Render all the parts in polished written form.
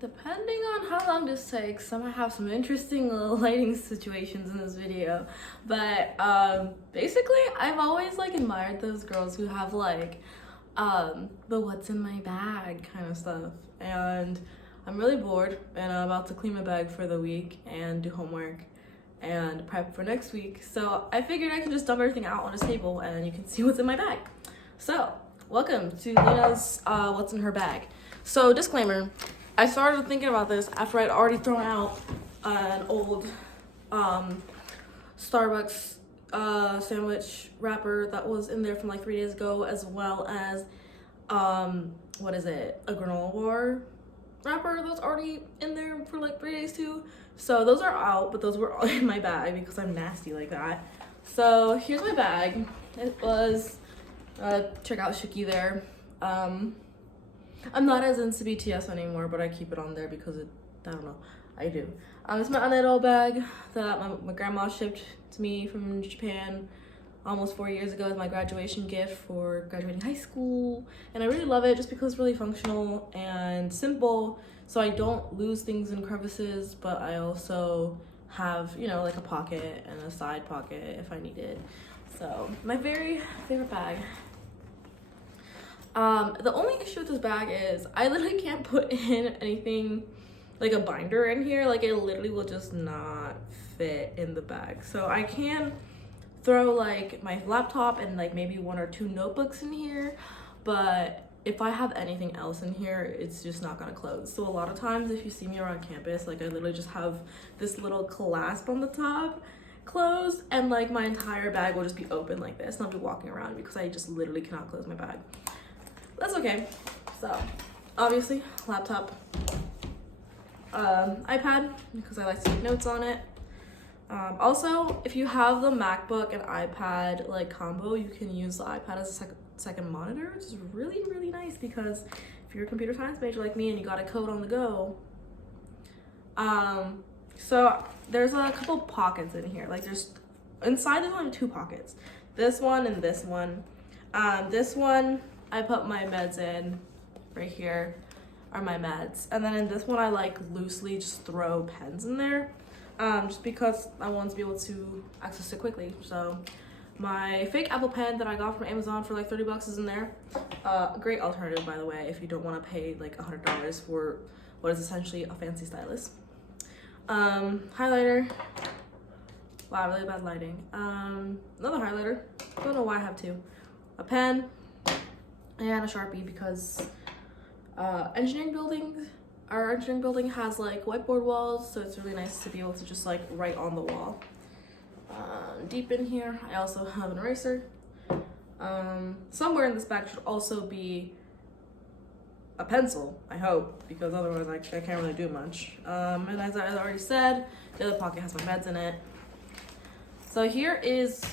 Depending on how long this takes, I might have some interesting lighting situations in this video. But basically, I've always like admired those girls who have like the what's in my bag kind of stuff. And I'm really bored and I'm about to clean my bag for the week and do homework and prep for next week. So I figured I can just dump everything out on a table and you can see what's in my bag. So welcome to Lena's what's in her bag. So disclaimer, I started thinking about this after I'd already thrown out an old Starbucks sandwich wrapper that was in there from like 3 days ago, as well as what is it, a granola bar wrapper that's already in there for like 3 days too. So those are out, but those were all in my bag because I'm nasty like that. So here's my bag. It was check out Shiki there. I'm not as into BTS anymore, but I keep it on there because I don't know, I do. It's my little bag that my grandma shipped to me from Japan almost 4 years ago as my graduation gift for graduating high school. And I really love it just because it's really functional and simple, so I don't lose things in crevices, but I also have, you know, like a pocket and a side pocket if I need it. So my very favorite bag. The only issue with this bag is I literally can't put in anything like a binder in here. Like it literally will just not fit in the bag. So I can throw like my laptop and like maybe 1 or 2 notebooks in here, but if I have anything else in here, it's just not gonna close. So a lot of times if you see me around campus, like I literally just have this little clasp on the top closed and like my entire bag will just be open like this and I'll be walking around because I just literally cannot close my bag. That's okay. So obviously laptop, iPad because I like to take notes on it. Also, if you have the MacBook and iPad like combo, you can use the iPad as a second monitor, which is really, really nice because if you're a computer science major like me and you got a code on the go. So there's a couple pockets in here. Like there's inside there's only 2 pockets. This one and this one. This one I put my meds in. Right here are my meds. And then in this one I like loosely just throw pens in there. Just because I want to be able to access it quickly. So my fake Apple pen that I got from Amazon for like 30 bucks is in there. A great alternative, by the way, if you don't want to pay like $100 for what is essentially a fancy stylus. Highlighter. Wow, really bad lighting. Another highlighter. Don't know why I have 2. A pen and a Sharpie because our engineering building has like whiteboard walls, so it's really nice to be able to just like write on the wall. Deep in here I also have an eraser. Somewhere in this bag should also be a pencil, I hope, because otherwise I can't really do much. And as I already said, the other pocket has my meds in it. So here is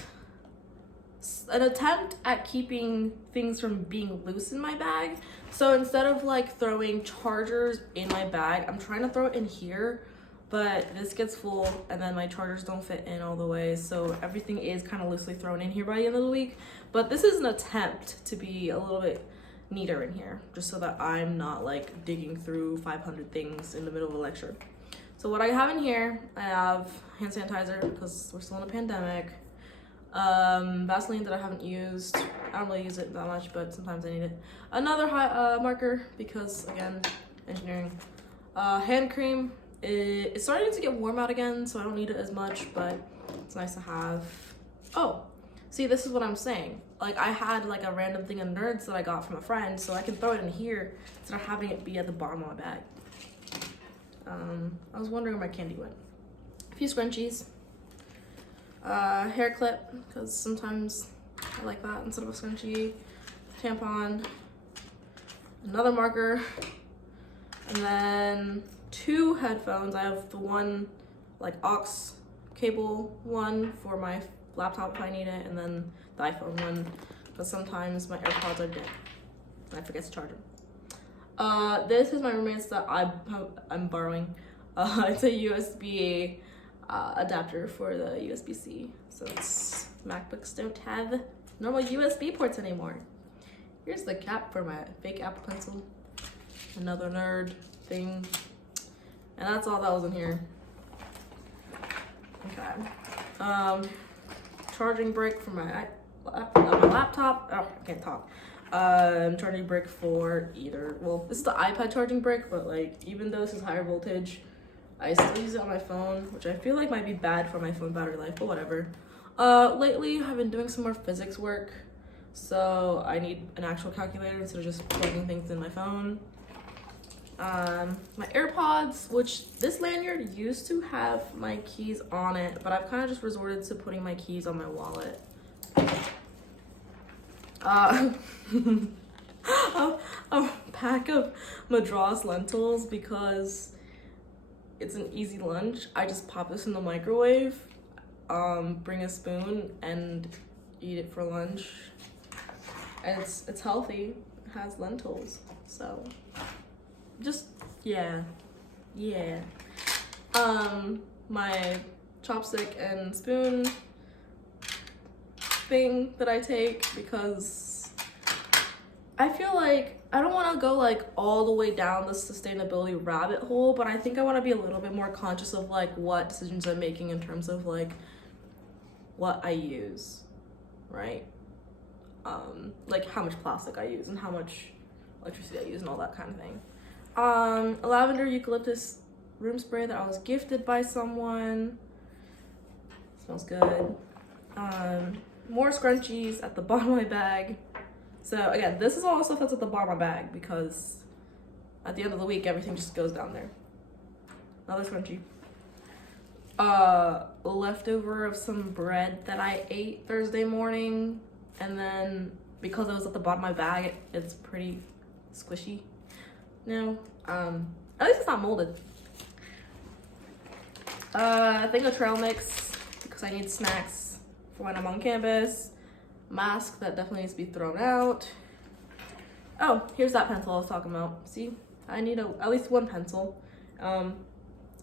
an attempt at keeping things from being loose in my bag. So instead of like throwing chargers in my bag, I'm trying to throw it in here, but this gets full and then my chargers don't fit in all the way. So everything is kind of loosely thrown in here by the end of the week. But this is an attempt to be a little bit neater in here, just so that I'm not like digging through 500 things in the middle of a lecture. So what I have in here, I have hand sanitizer because we're still in a pandemic. Vaseline that I haven't used. I don't really use it that much, but sometimes I need it. Another marker because again, engineering. Hand cream. It's starting to get warm out again, so I don't need it as much, but it's nice to have. Oh, see, this is what I'm saying. Like I had like a random thing of Nerds that I got from a friend, so I can throw it in here instead of having it be at the bottom of my bag. I was wondering where my candy went. A few scrunchies. Hair clip, because sometimes I like that instead of a scrunchie. Tampon. Another marker. And then 2 headphones. I have the one like aux cable one for my laptop if I need it, and then the iPhone one, but sometimes my AirPods are dead and I forget to charge them. This is my roommate's that I'm borrowing. It's a USB adapter for the USB-C, so MacBooks don't have normal USB ports anymore. Here's the cap for my fake Apple Pencil. Another nerd thing. And that's all that was in here. Okay. Charging brick for my laptop. Oh, I can't talk. Charging brick for either, well, this is the iPad charging brick, but like, even though this is higher voltage, I still use it on my phone, which I feel like might be bad for my phone battery life, but whatever. Lately I've been doing some more physics work, so I need an actual calculator instead of just plugging things in my phone. My AirPods, which this lanyard used to have my keys on it, but I've kind of just resorted to putting my keys on my wallet. A pack of Madras lentils because it's an easy lunch. I just pop this in the microwave, bring a spoon, and eat it for lunch. And it's healthy. It has lentils, so just yeah. My chopstick and spoon thing that I take because I feel like I don't want to go like all the way down the sustainability rabbit hole, but I think I want to be a little bit more conscious of like what decisions I'm making in terms of like what I use, right? Like how much plastic I use and how much electricity I use and all that kind of thing. A lavender eucalyptus room spray that I was gifted by someone. Smells good. More scrunchies at the bottom of my bag. So again, this is all stuff that's at the bottom of my bag because at the end of the week, everything just goes down there. Another scrunchie. Leftover of some bread that I ate Thursday morning, and then because it was at the bottom of my bag, it's pretty squishy now. At least it's not molded. I think a trail mix because I need snacks for when I'm on campus. Mask that definitely needs to be thrown out. Oh, here's that pencil I was talking about. See, I need at least one pencil. And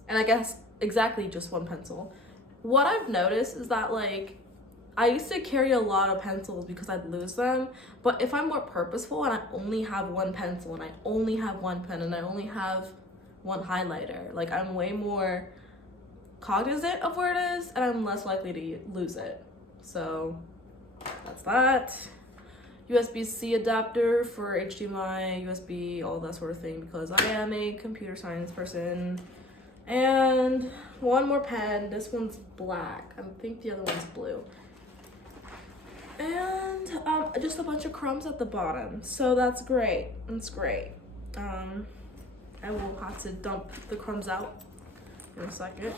I guess exactly just one pencil. What I've noticed is that like I used to carry a lot of pencils because I'd lose them, but if I'm more purposeful and I only have one pencil and I only have one pen and I only have one highlighter, like I'm way more cognizant of where it is and I'm less likely to lose it. So that's that. USB-C adapter for HDMI, USB, all that sort of thing because I am a computer science person. And one more pen. This one's black. I think the other one's blue. And just a bunch of crumbs at the bottom. So that's great. That's great. I will have to dump the crumbs out in a second.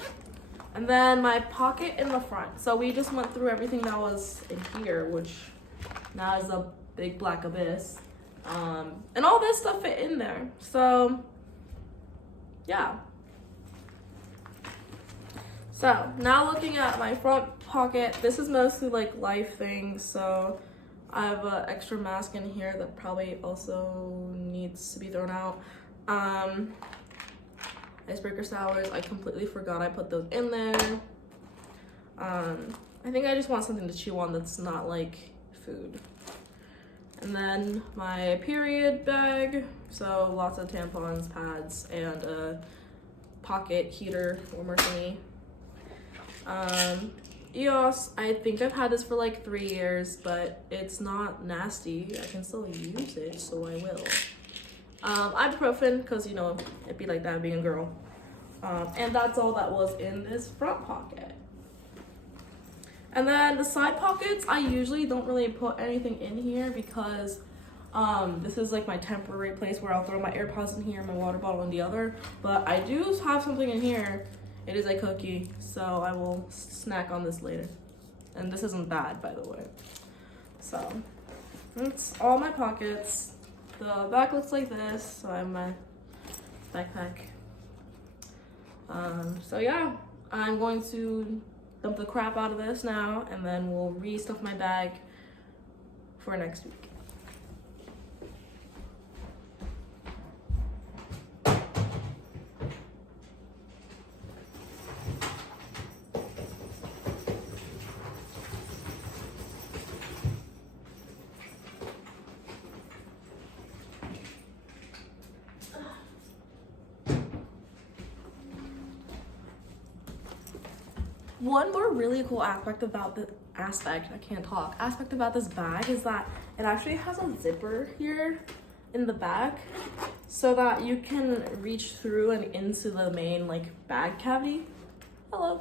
And then my pocket in the front. So we just went through everything that was in here, which now is a big black abyss. And all this stuff fit in there. So yeah. So now looking at my front pocket, this is mostly like life things. So I have an extra mask in here that probably also needs to be thrown out. Icebreaker sours, I completely forgot I put those in there. I think I just want something to chew on that's not like food. And then my period bag, so lots of tampons, pads, and a pocket heater warmer thingy. EOS, I think I've had this for like 3 years, but it's not nasty. I can still use it, so I will. Ibuprofen, because you know, it'd be like that being a girl. And that's all that was in this front pocket. And then the side pockets, I usually don't really put anything in here because this is like my temporary place where I'll throw my AirPods in here, my water bottle in the other. But I do have something in here. It is a cookie, so I will snack on this later. And this isn't bad, by the way. So that's all my pockets. The back looks like this, so I have my backpack. So yeah, I'm going to dump the crap out of this now, and then we'll re-stuff my bag for next week. one more really cool aspect about the aspect about this bag is that it actually has a zipper here in the back so that you can reach through and into the main like bag cavity. Hello.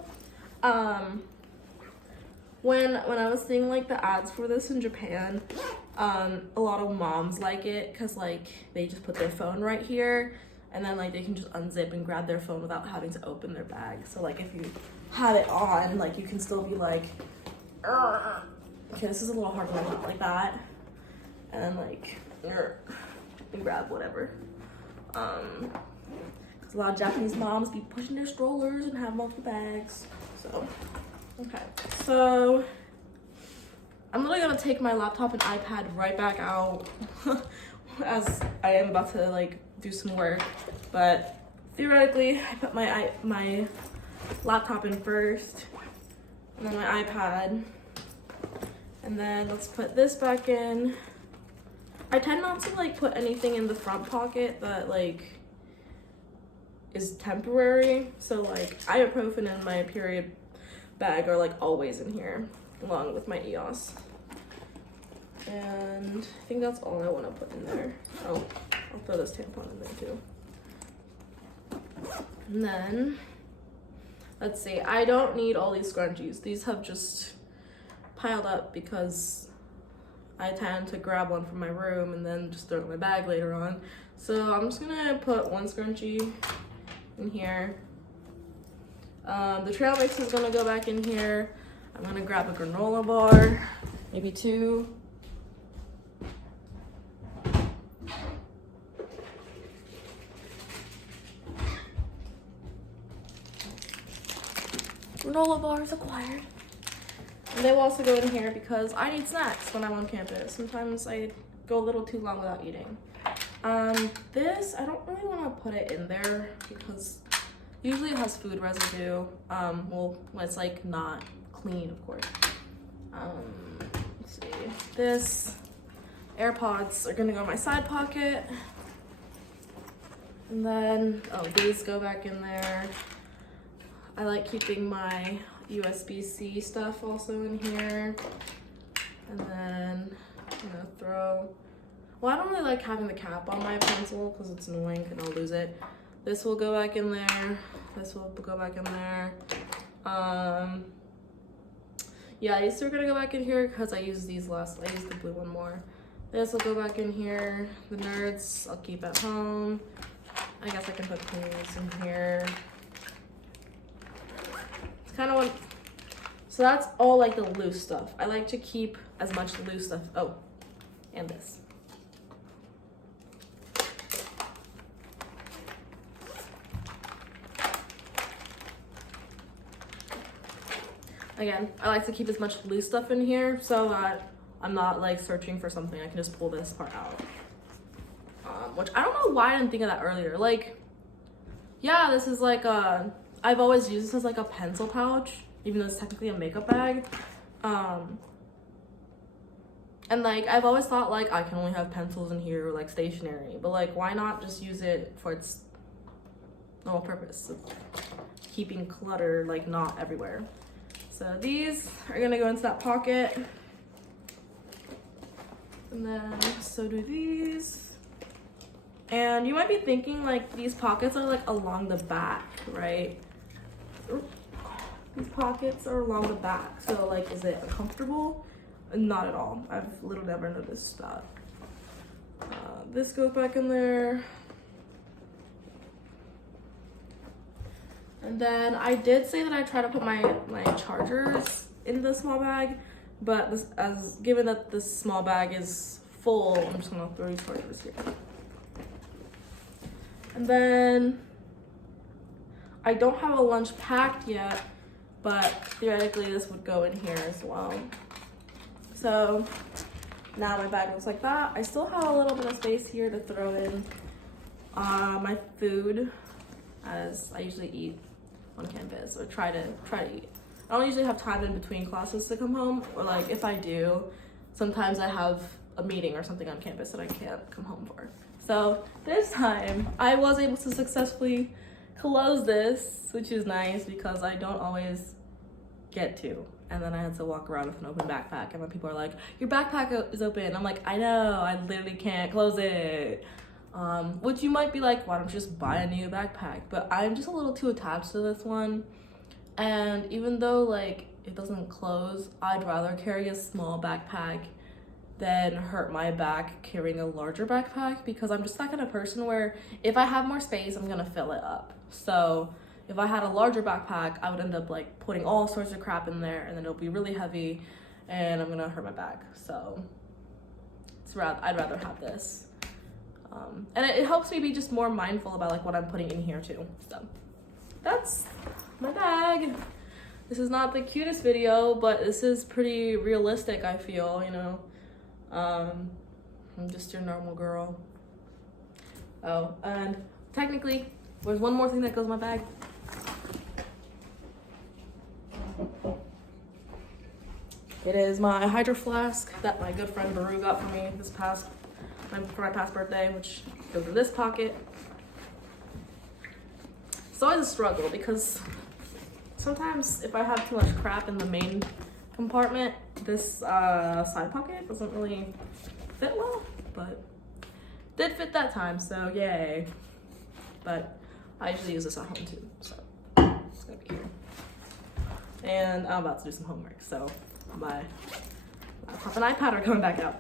When I was seeing like the ads for this in Japan, a lot of moms like it because like they just put their phone right here and then like they can just unzip and grab their phone without having to open their bag. So like if you have it on, like you can still be like, okay, this is a little hard to hold like that, and then like and grab whatever. Because a lot of Japanese moms be pushing their strollers and have multiple bags. So okay, so I'm literally gonna take my laptop and iPad right back out as I am about to like do some work, but theoretically I put my laptop in first and then my iPad, and then let's put this back in. I tend not to like put anything in the front pocket that like is temporary, so like ibuprofen and my period bag are like always in here along with my EOS, and I think that's all I want to put in there. Oh, I'll throw this tampon in there too. And then let's see, I don't need all these scrunchies. These have just piled up because I tend to grab one from my room and then just throw it in my bag later on. So I'm just gonna put one scrunchie in here. The trail mix is gonna go back in here. I'm gonna grab a granola bar, maybe two. Granola bars acquired. And they will also go in here because I need snacks when I'm on campus. Sometimes I go a little too long without eating. This, I don't really want to put it in there because usually it has food residue. Well, when it's like not clean, of course. Let's see. This, AirPods are gonna go in my side pocket. And then, oh, these go back in there. I like keeping my USB-C stuff also in here. And then I'm gonna throw, well, I don't really like having the cap on my pencil because it's annoying and I'll lose it. This will go back in there. This will go back in there. Yeah, these two are gonna go back in here because I used these last, I used the blue one more. This will go back in here. The Nerds, I'll keep at home. I guess I can put things in here. It's kind of what, so that's all like the loose stuff. I like to keep as much loose stuff. Oh, and this. Again, I like to keep as much loose stuff in here so that I'm not like searching for something. I can just pull this part out. Which I don't know why I didn't think of that earlier. Like, yeah, this is like a, I've always used this as like a pencil pouch, even though it's technically a makeup bag. And like, I've always thought like I can only have pencils in here or like stationery, but like, why not just use it for its normal purpose of keeping clutter like not everywhere. So these are gonna go into that pocket. And then so do these. And you might be thinking like these pockets are like along the back, right? These pockets are along the back. So like, is it uncomfortable? Not at all. I've literally never noticed that. This goes back in there. And then I did say that I try to put my chargers in the small bag, but this, as given that this small bag is full, I'm just gonna throw these chargers here. And then I don't have a lunch packed yet, but theoretically this would go in here as well. So now my bag looks like that. I still have a little bit of space here to throw in my food, as I usually eat on campus, or try to eat. I don't usually have time in between classes to come home, or like if I do, sometimes I have a meeting or something on campus that I can't come home for. So this time I was able to successfully close this, which is nice because I don't always get to. And then I had to walk around with an open backpack, and then people are like, your backpack is open. I'm like, I know, I literally can't close it. Which you might be like, why don't you just buy a new backpack? But I'm just a little too attached to this one. And even though like it doesn't close, I'd rather carry a small backpack than hurt my back carrying a larger backpack, because I'm just that kind of person where if I have more space, I'm gonna fill it up. So if I had a larger backpack, I would end up like putting all sorts of crap in there, and then it'll be really heavy and I'm gonna hurt my back. So I'd rather have this. And it helps me be just more mindful about like what I'm putting in here too. So that's my bag. This is not the cutest video, but this is pretty realistic, I feel, you know. I'm just your normal girl. Oh, and technically, there's one more thing that goes in my bag. It is my Hydro Flask that my good friend Baru got for me for my past birthday, which goes in this pocket. It's always a struggle because sometimes if I have too much crap in the main compartment, this side pocket doesn't really fit well, but did fit that time, so yay. But I usually use this at home too, so it's gonna be here. And I'm about to do some homework, so my laptop and iPad are coming back out.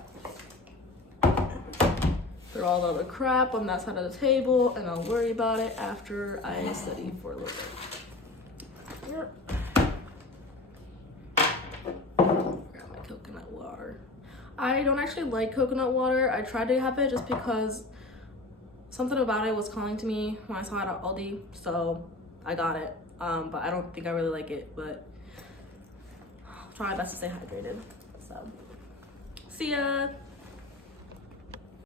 Throw all the other crap on that side of the table, and I'll worry about it after I study for a little bit. Here. Grab my coconut water. I don't actually like coconut water. I tried to have it just because something about it was calling to me when I saw it at Aldi, so I got it. But I don't think I really like it, but I'll try my best to stay hydrated. So, see ya!